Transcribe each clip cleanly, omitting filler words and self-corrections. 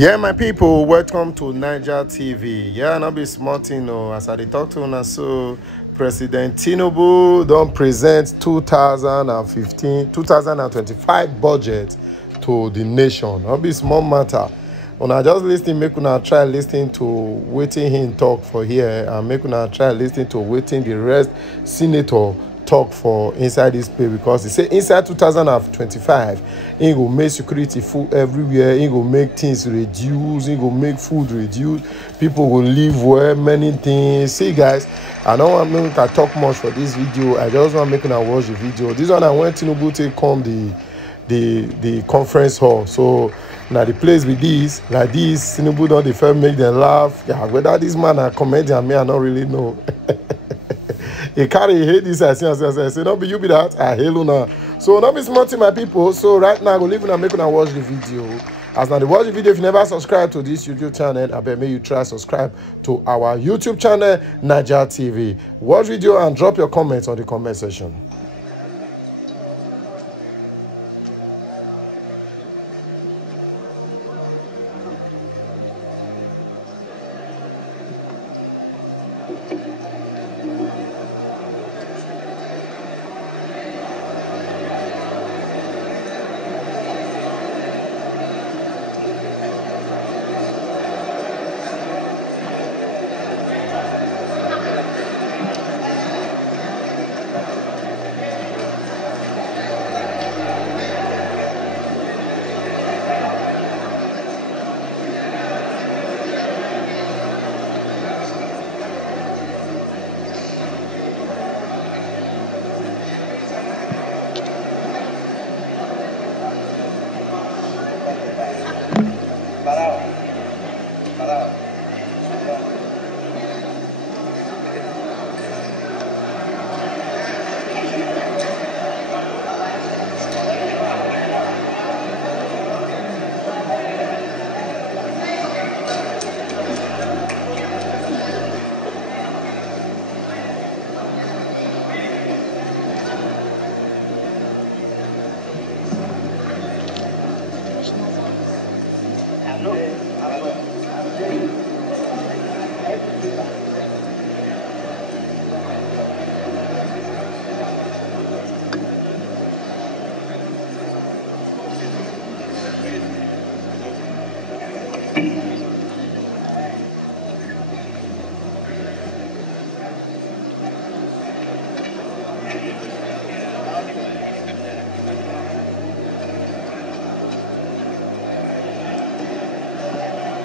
Yeah, my people, welcome to Niger TV. Yeah, no be small thing, as I dey talk to una so President Tinubu don't present 2025 budget to the nation. No be small matter. Una just listen, make una try listening to wetin him talk for here, and make una try listening to wetin the rest senator talk for inside this place, because he say inside 2025 he go make security full everywhere, he go make things reduce, he go make food reduce, people will live well, many things. See guys, I don't want make I talk much for this video. I just want make una watch the video. This one I want Tinubu to come the conference hall. So now the place with this like this, Tinubu don dey first make them laugh. Yeah, whether this man a comedian, me I don't really know. He carry hate this I say no be you be that I hail una. So not be smart my people. So right now I go leave una make una watch the video. As now they watch the video, if you never subscribe to this YouTube channel, I bet may you try subscribe to our YouTube channel Niger TV. Watch video and drop your comments on the comment section.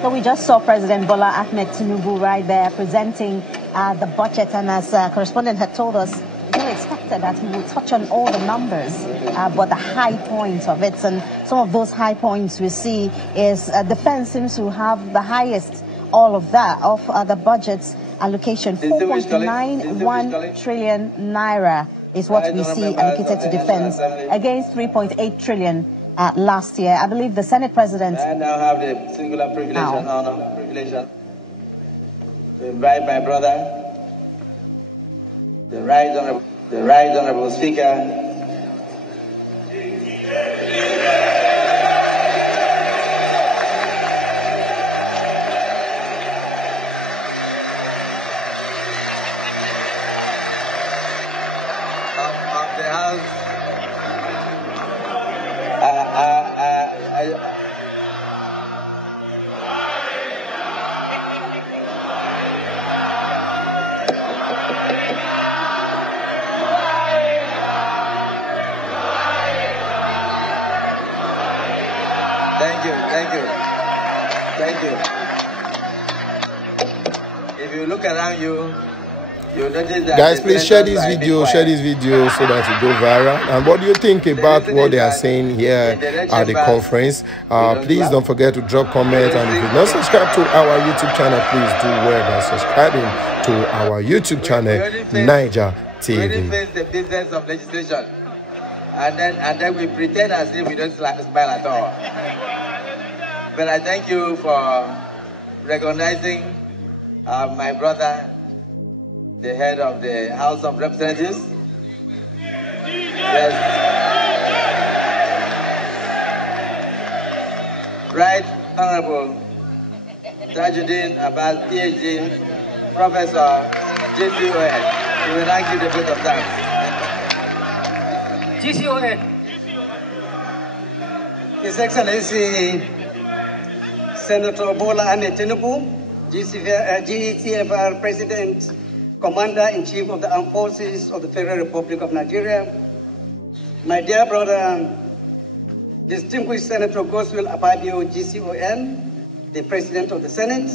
So we just saw President Bola Ahmed Tinubu right there presenting the budget, and as correspondent had told us, it's not expected that he will touch on all the numbers, but the high points of it. And some of those high points we see is defense seems to have the highest, all of that, of the budget's allocation. 4.91 trillion naira is what we see allocated to defense against 3.8 trillion last year. I believe the Senate President... I now have the singular privilege and honor to invite my brother, the Right Honorable Speaker, of the House. Thank you. If you look around you, you'll notice that guys, please share this video so that it go viral. And what do you think about what they are saying here at the conference? Please don't forget to drop comments, and if you're not subscribed to our YouTube channel, please do well by subscribing to our YouTube channel Niger TV. We face the business of legislation, and then we pretend as if we don't smile at all. But I thank you for recognizing my brother, the head of the House of Representatives. Yes. Right Honorable Tajuddin Abbas, PhD, Professor, JCON. He will now give the vote of thanks. GCON. His Excellency Senator Bola Ahmed Tinubu, GCFR President, Commander-in-Chief of the Armed Forces of the Federal Republic of Nigeria, my dear brother, distinguished Senator Goswill Akpabio, GCON, the President of the Senate,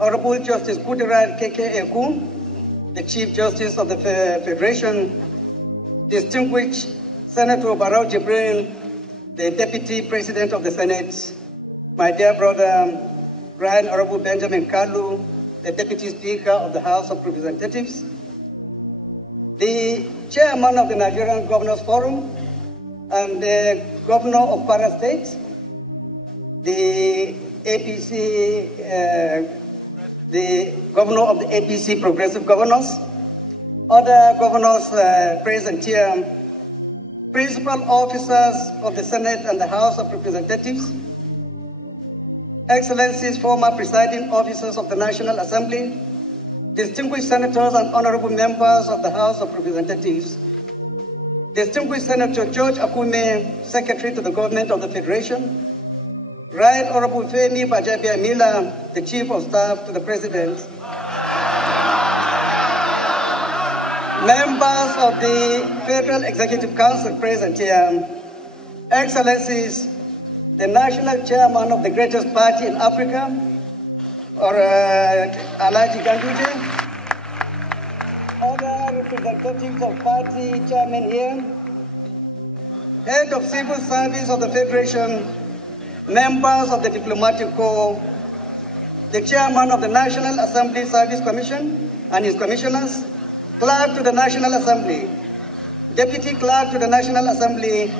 Honorable Justice Kudirat KK Eku, the Chief Justice of the Federation, distinguished Senator Barrow Jibril, the Deputy President of the Senate, my dear brother, Right Honorable Benjamin Kalu, the Deputy Speaker of the House of Representatives, the Chairman of the Nigerian Governors Forum, and the Governor of Kwara State, the APC, the Governor of the APC Progressive Governors, other governors present here, principal officers of the Senate and the House of Representatives, Excellencies, former presiding officers of the National Assembly, distinguished senators and honorable members of the House of Representatives, distinguished Senator George Akume, Secretary to the Government of the Federation, Right Honorable Femi Bajabiamila, the Chief of Staff to the President, members of the Federal Executive Council present here, Excellencies, the National Chairman of the greatest party in Africa, or Alaji Ganduje, other representatives of party chairman here, Head of Civil Service of the Federation, members of the Diplomatic Corps, the Chairman of the National Assembly Service Commission and his commissioners, Clerk to the National Assembly, Deputy Clerk to the National Assembly,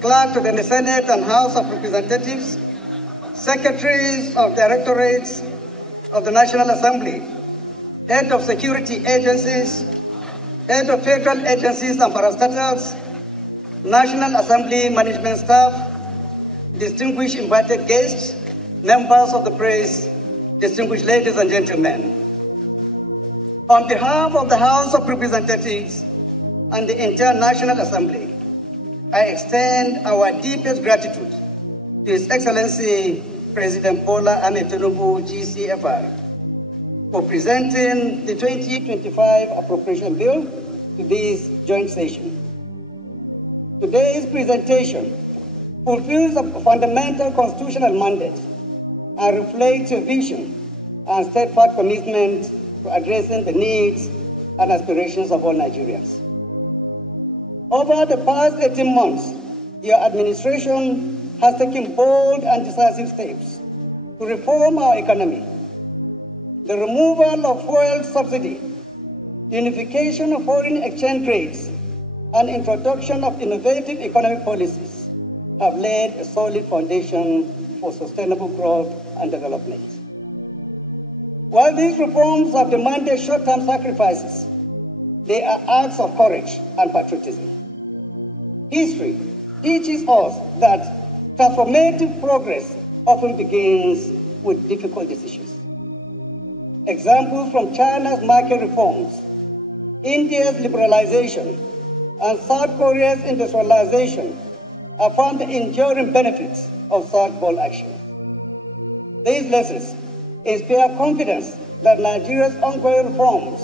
Clerk to the Senate and House of Representatives, Secretaries of Directorates of the National Assembly, Head of Security Agencies, Head of Federal Agencies and Parastatals, National Assembly Management Staff, distinguished invited guests, members of the press, distinguished ladies and gentlemen. On behalf of the House of Representatives and the entire National Assembly, I extend our deepest gratitude to His Excellency President Bola Ahmed Tinubu, GCFR, for presenting the 2025 Appropriation Bill to this joint session. Today's presentation fulfills a fundamental constitutional mandate and reflects a vision and steadfast commitment to addressing the needs and aspirations of all Nigerians. Over the past 18 months, your administration has taken bold and decisive steps to reform our economy. The removal of fuel subsidy, unification of foreign exchange rates, and introduction of innovative economic policies have laid a solid foundation for sustainable growth and development. While these reforms have demanded short-term sacrifices, they are acts of courage and patriotism. History teaches us that transformative progress often begins with difficult decisions. Examples from China's market reforms, India's liberalization, and South Korea's industrialization have found the enduring benefits of such bold action. These lessons inspire confidence that Nigeria's ongoing reforms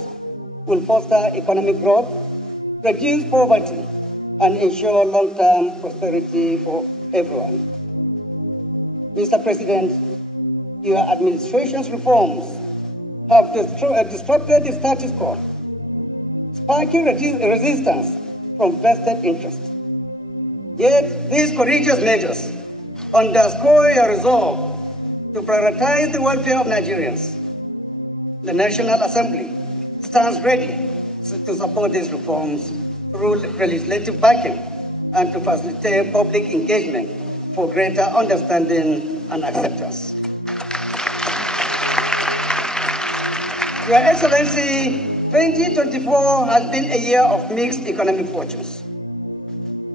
will foster economic growth, reduce poverty, and ensure long-term prosperity for everyone. Mr. President, your administration's reforms have disrupted the status quo, sparking resistance from vested interests. Yet these courageous measures underscore your resolve to prioritize the welfare of Nigerians. The National Assembly stands ready to support these reforms through legislative backing and to facilitate public engagement for greater understanding and acceptance. Your Excellency, 2024 has been a year of mixed economic fortunes.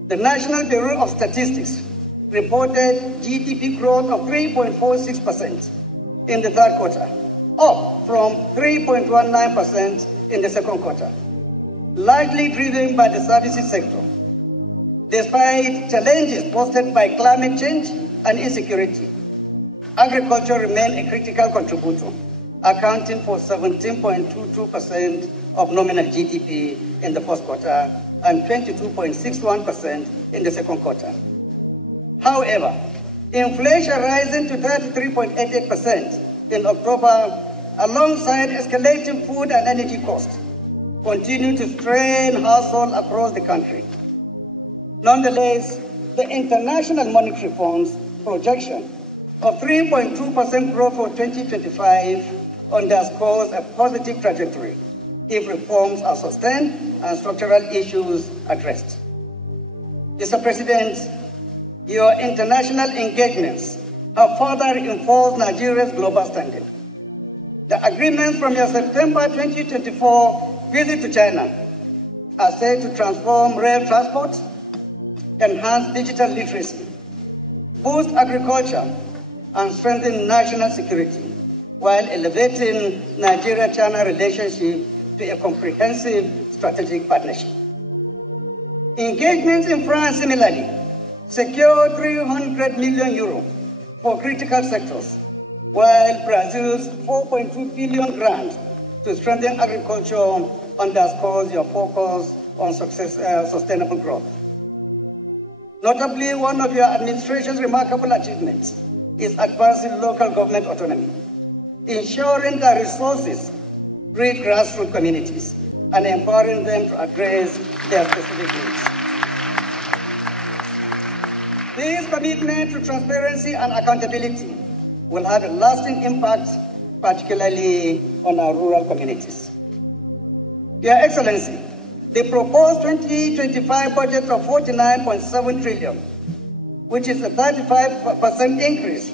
The National Bureau of Statistics reported GDP growth of 3.46%, in the third quarter, up from 3.19% in the second quarter, largely driven by the services sector. Despite challenges posed by climate change and insecurity, agriculture remained a critical contributor, accounting for 17.22% of nominal GDP in the first quarter and 22.61% in the second quarter. However, inflation rising to 33.88% in October, alongside escalating food and energy costs, continue to strain households across the country. Nonetheless, the International Monetary Fund's projection of 3.2% growth for 2025 underscores a positive trajectory if reforms are sustained and structural issues addressed. Mr. President, your international engagements have further reinforced Nigeria's global standing. The agreements from your September 2024 visit to China are set to transform rail transport, enhance digital literacy, boost agriculture, and strengthen national security, while elevating Nigeria-China relationship to a comprehensive strategic partnership. Engagements in France similarly secured €300 million for critical sectors, while Brazil's 4.2 billion grant to strengthen agriculture underscores your focus on sustainable growth. Notably, one of your administration's remarkable achievements is advancing local government autonomy, ensuring that resources reach grassroots communities and empowering them to address their specific needs. This commitment to transparency and accountability will have a lasting impact, particularly on our rural communities. Your Excellency, the proposed 2025 budget of 49.7 trillion, which is a 35% increase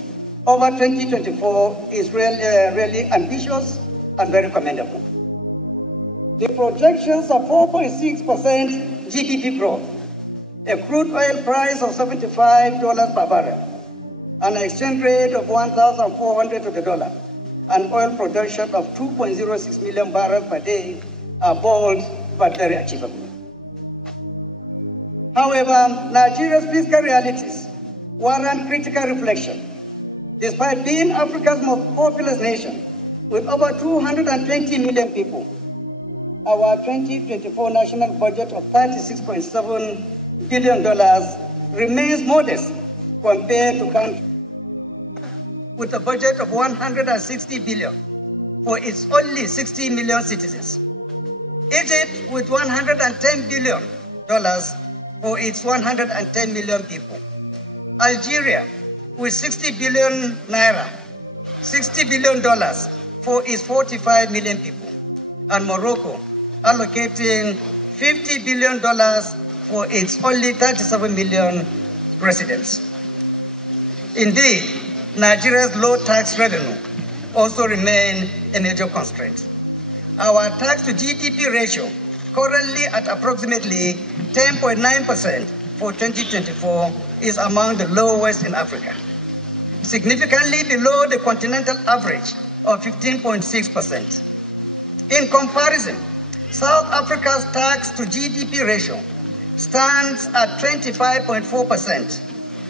over 2024, is really ambitious and very commendable. The projections of 4.6% GDP growth, a crude oil price of $75 per barrel, an exchange rate of 1,400 to the dollar, and oil production of 2.06 million barrels per day are bold but very achievable. However, Nigeria's fiscal realities warrant critical reflection. Despite being Africa's most populous nation, with over 220 million people, our 2024 national budget of $36.7 billion remains modest compared to countries with a budget of $160 billion for its only 60 million citizens. Egypt with $110 billion for its 110 million people. Algeria with 60 billion naira, $60 billion for its 45 million people. And Morocco allocating $50 billion for its only 37 million residents. Indeed, Nigeria's low tax revenue also remains a major constraint. Our tax to GDP ratio, currently at approximately 10.9% for 2024, is among the lowest in Africa, significantly below the continental average of 15.6%. In comparison, South Africa's tax to GDP ratio stands at 25.4%,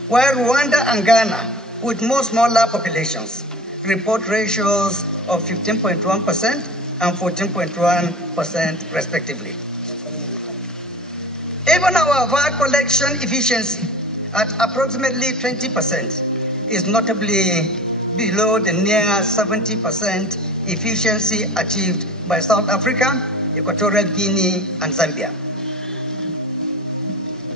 while Rwanda and Ghana, with more smaller populations, report ratios of 15.1% and 14.1% respectively. Even our VAT collection efficiency at approximately 20% is notably below the near 70% efficiency achieved by South Africa, Equatorial Guinea, and Zambia.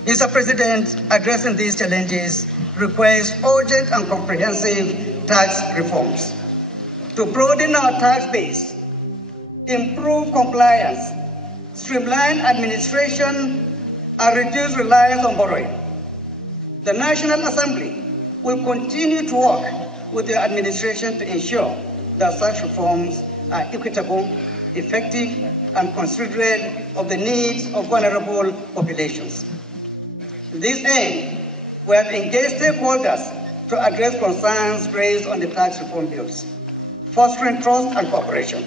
Mr. President, addressing these challenges requires urgent and comprehensive tax reforms to broaden our tax base, improve compliance, streamline administration, and reduce reliance on borrowing. The National Assembly will continue to work with the administration to ensure that such reforms are equitable, effective, and considerate of the needs of vulnerable populations. To this end, we have engaged stakeholders to address concerns raised on the tax reform bills. fostering trust and cooperation.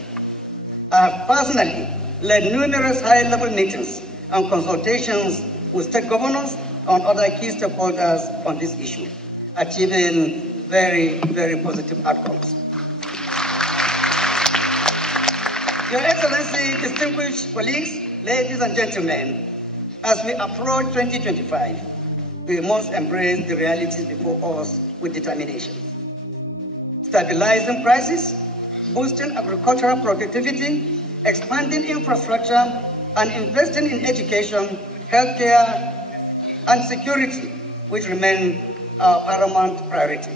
I have personally led numerous high-level meetings and consultations with state governors and other key stakeholders on this issue, achieving very, very positive outcomes. Your Excellency, distinguished colleagues, ladies and gentlemen, as we approach 2025, we must embrace the realities before us with determination. Stabilizing prices, boosting agricultural productivity, expanding infrastructure, and investing in education, healthcare, and security, which remain our paramount priority.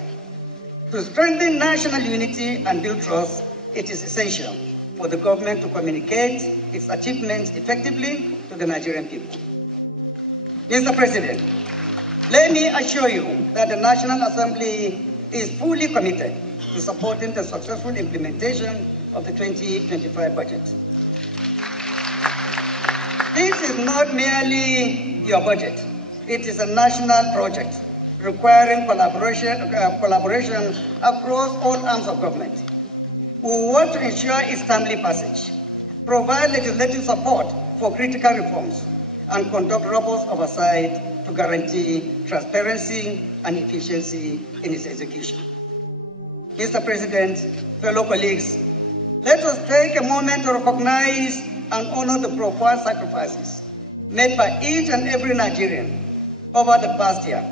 To strengthen national unity and build trust, it is essential for the government to communicate its achievements effectively to the Nigerian people. Mr. President, let me assure you that the National Assembly is fully committed to supporting the successful implementation of the 2025 budget. This is not merely your budget. It is a national project requiring collaboration across all arms of government. We want to ensure its timely passage, provide legislative support for critical reforms, and conduct robust oversight to guarantee transparency and efficiency in its execution. Mr. President, fellow colleagues, let us take a moment to recognize and honor the profound sacrifices made by each and every Nigerian over the past year.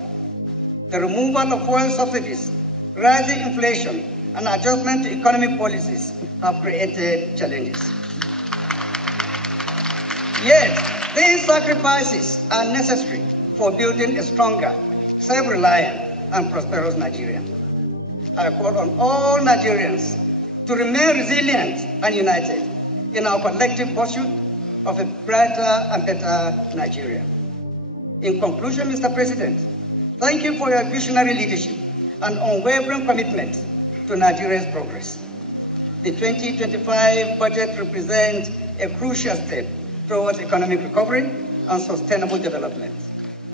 The removal of fuel subsidies, rising inflation, and adjustment to economic policies have created challenges. Yet, these sacrifices are necessary for building a stronger, self-reliant, and prosperous Nigeria. I call on all Nigerians to remain resilient and united in our collective pursuit of a brighter and better Nigeria. In conclusion, Mr. President, thank you for your visionary leadership and unwavering commitment to Nigeria's progress. The 2025 budget represents a crucial step towards economic recovery and sustainable development.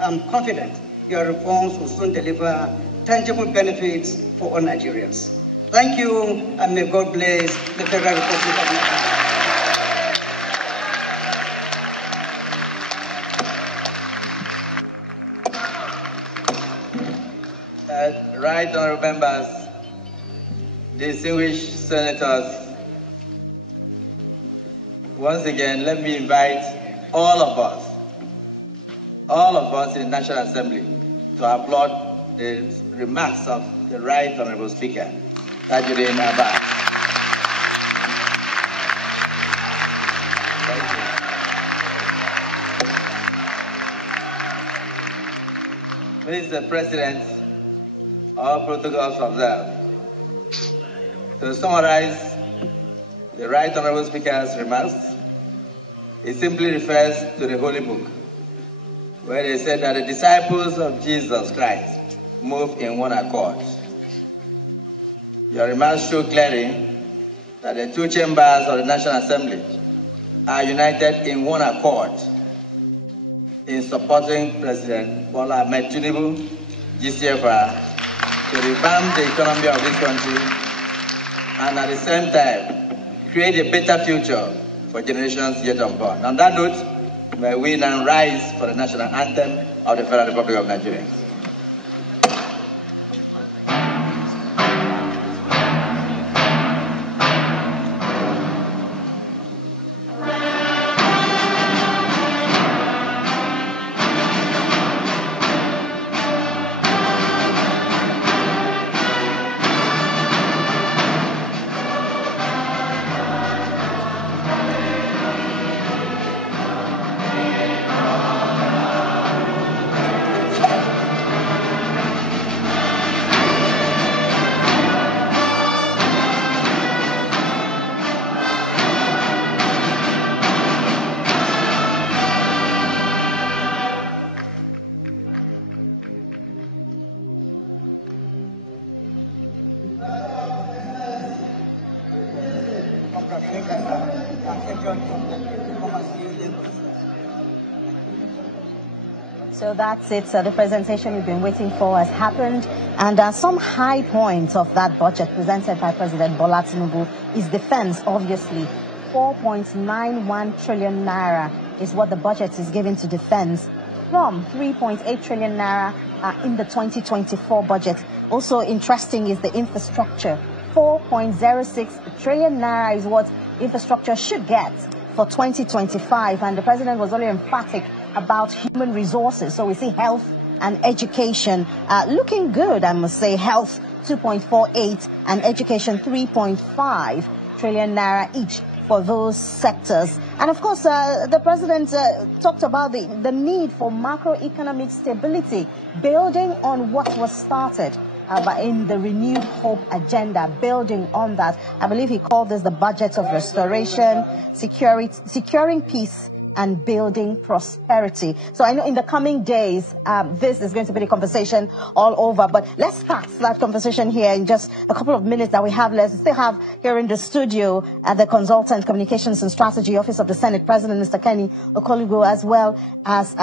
I'm confident your reforms will soon deliver tangible benefits for all Nigerians. Thank you, and may God bless the Federal Republic of Nigeria. Right honorable members, distinguished senators, once again, let me invite all of us in the National Assembly to applaud the remarks of the Right Honorable Speaker, Tajuddin Abbas. Mr. President, all protocols observed. To summarize the Right Honorable Speaker's remarks, it simply refers to the Holy Book, where they said that the disciples of Jesus Christ move in one accord. Your remarks show clearly that the two chambers of the National Assembly are united in one accord in supporting President Bola Ahmed Tinubu, GCFR, to revamp the economy of this country and at the same time create a better future for generations yet unborn. On that note, may we now rise for the national anthem of the Federal Republic of Nigeria. So that's it. The presentation you've been waiting for has happened. And some high points of that budget presented by President Bola Tinubu is defense, obviously. 4.91 trillion naira is what the budget is giving to defense from 3.8 trillion naira in the 2024 budget. Also interesting is the infrastructure. 4.06 trillion naira is what infrastructure should get for 2025. And the president was only emphatic about human resources. So we see health and education looking good, I must say. Health 2.48 and education 3.5 trillion naira each for those sectors. And of course, the president talked about the need for macroeconomic stability, building on what was started in the renewed hope agenda, building on that. I believe he called this the budget of restoration, securing peace and building prosperity. So I know in the coming days, this is going to be the conversation all over. But let's start that conversation here in just a couple of minutes that we have. Let's still have here in the studio the Consultant Communications and Strategy Office of the Senate President, Mr. Kenny Okolugo, as well as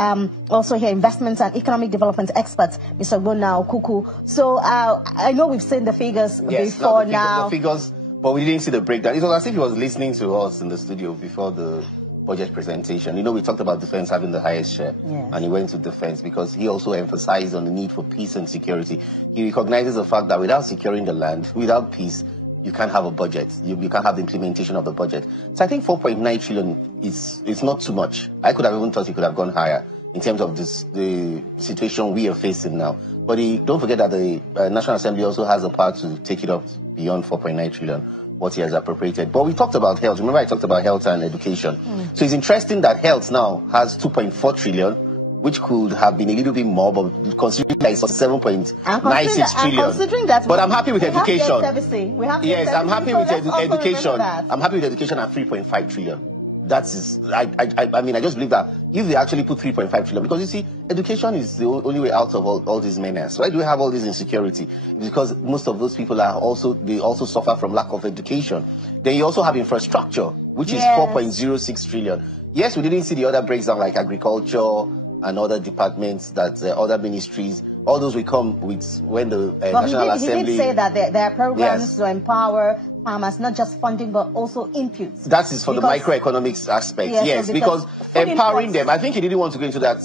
also here investment and economic development expert, Mr. Gona Okuku. So I know we've seen the figures before now. The figures, but we didn't see the breakdown. It was as if he was listening to us in the studio before the budget presentation. You know, we talked about defense having the highest share, and he went to defense because he also emphasized on the need for peace and security. He recognizes the fact that without securing the land, without peace, you can't have a budget. You can't have the implementation of the budget. So I think 4.9 trillion is not too much. I could have even thought it could have gone higher in terms of the situation we are facing now. But don't forget that the National Assembly also has the power to take it up beyond 4.9 trillion. What he has appropriated. But we talked about health. Remember, I talked about health and education. So it's interesting that health now has 2.4 trillion, which could have been a little bit more, but considering that it's 7.96 trillion. Considering that, but I'm happy with education. Yes, I'm happy with education. I'm happy with education at 3.5 trillion. I mean, I just believe that if they actually put 3.5 trillion, because you see, education is the only way out of all these menace. Why do we have all this insecurity? Because most of those people they also suffer from lack of education. Then you also have infrastructure, which is 4.06 trillion. Yes, we didn't see the other breakdown like agriculture and other departments, that other ministries. All those will come with when the National Assembly. He did say that there are programs to empower farmers, not just funding, but also inputs. That is for the microeconomics aspect, yes, because empowering them. I think he didn't want to go into that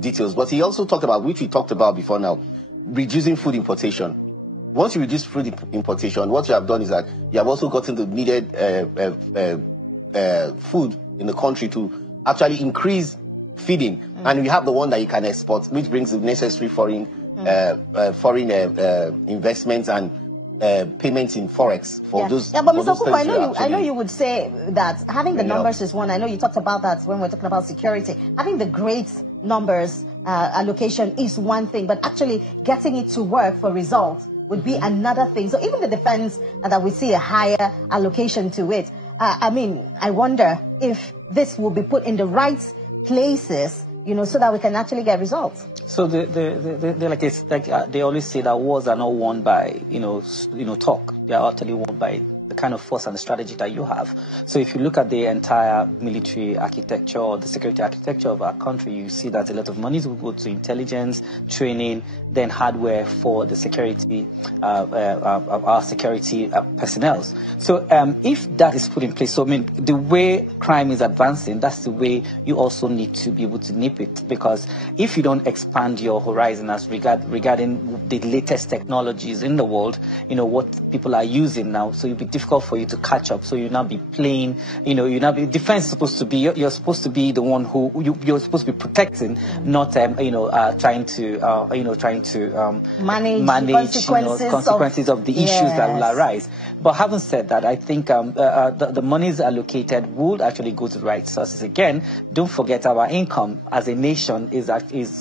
details, but he also talked about, which we talked about before now, reducing food importation. Once you reduce food importation, what you have done is that you have also gotten the needed food in the country to actually increase feeding, and we have the one that you can export, which brings the necessary foreign investments and payments in forex for those. Yeah, but Mr. Okuku, I know you would say that having the numbers is one. I know you talked about that when we're talking about security. Having the great numbers allocation is one thing, but actually getting it to work for results would be another thing. So even the defense that we see a higher allocation to it. I mean, I wonder if this will be put in the right places, you know, so that we can actually get results. So they always say that wars are not won by talk. They are utterly won by the kind of force and the strategy that you have. So if you look at the entire military architecture or the security architecture of our country, you see that a lot of monies will go to intelligence, training, then hardware for the security, our security personnel. So if that is put in place, so I mean, the way crime is advancing, that's the way you also need to be able to nip it. Because if you don't expand your horizon as regarding the latest technologies in the world, you know, what people are using now, so it'll be difficult for you to catch up. So you now be playing, you know, defense is supposed to be, you're supposed to be the one who you're supposed to be protecting, not trying to manage consequences of the issues that will arise. But having said that, I think the monies allocated would actually go to the right sources. Again, don't forget our income as a nation is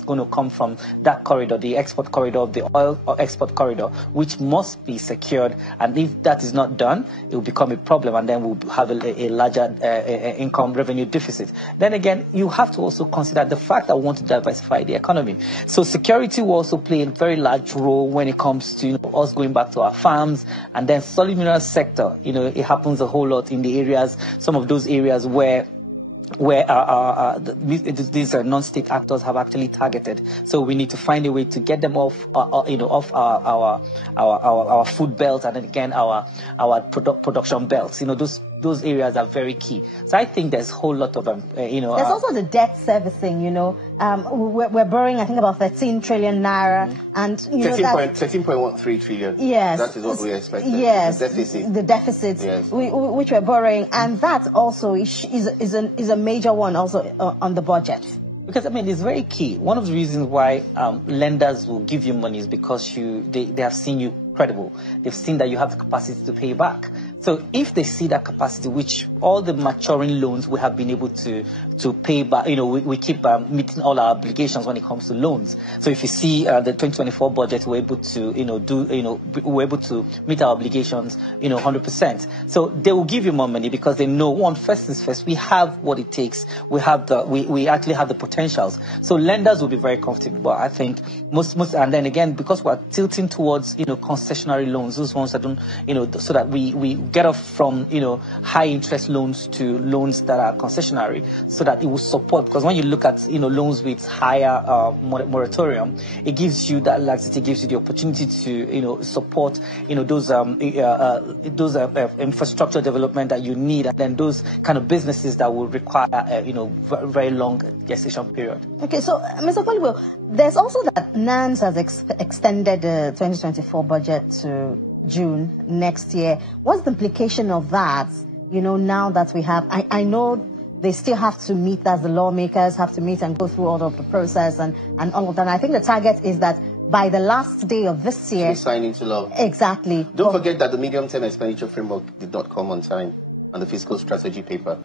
going to come from that corridor, the export corridor, the oil export corridor, which must be secured. And if that is not done, it will become a problem, and then we'll have a larger income revenue deficit. Then again, you have to also consider the fact that we want to diversify the economy. So security will also play a very large role when it comes to us going back to our farms, and then solid mineral sector. You know, it happens a whole lot in the areas, some of those areas where where these non-state actors have actually targeted. So we need to find a way to get them off, off our food belt, and then again our production belts. Those areas are very key. So I think there's a whole lot of There's also the debt servicing. We're borrowing, I think, about 13 trillion naira, and 13.13 trillion. Yes, that is what we expected. Yes, the deficit. Yes. Which we're borrowing, and that also is a major one also on the budget. Because, it's very key. One of the reasons why lenders will give you money is because they have seen you credible. They've seen that you have the capacity to pay back. So if they see that capacity, which all the maturing loans we have been able to pay back, we keep meeting all our obligations when it comes to loans. So if you see the 2024 budget, we're able to, we're able to meet our obligations, 100%. So they will give you more money because they know, first things first, we have what it takes. We actually have the potentials. So lenders will be very comfortable. I think most, and then again, because we're tilting towards, concessionary loans, those ones that don't, so that we get off from, high interest loans to loans that are concessionary, so that it will support. Because when you look at, loans with higher moratorium, it gives you that laxity, gives you the opportunity to, support, those infrastructure development that you need, and then those kind of businesses that will require, very long gestation period. Okay, so Mr. Polibo, there's also that NANS has extended the 2024 budget to June next year. What's the implication of that, now that we have, I know they still have to meet, as the lawmakers have to meet and go through all of the process and all of that. And I think the target is that by the last day of this year, sign into law. Exactly. Don't forget that the medium-term expenditure framework did not come on time, and the fiscal strategy paper.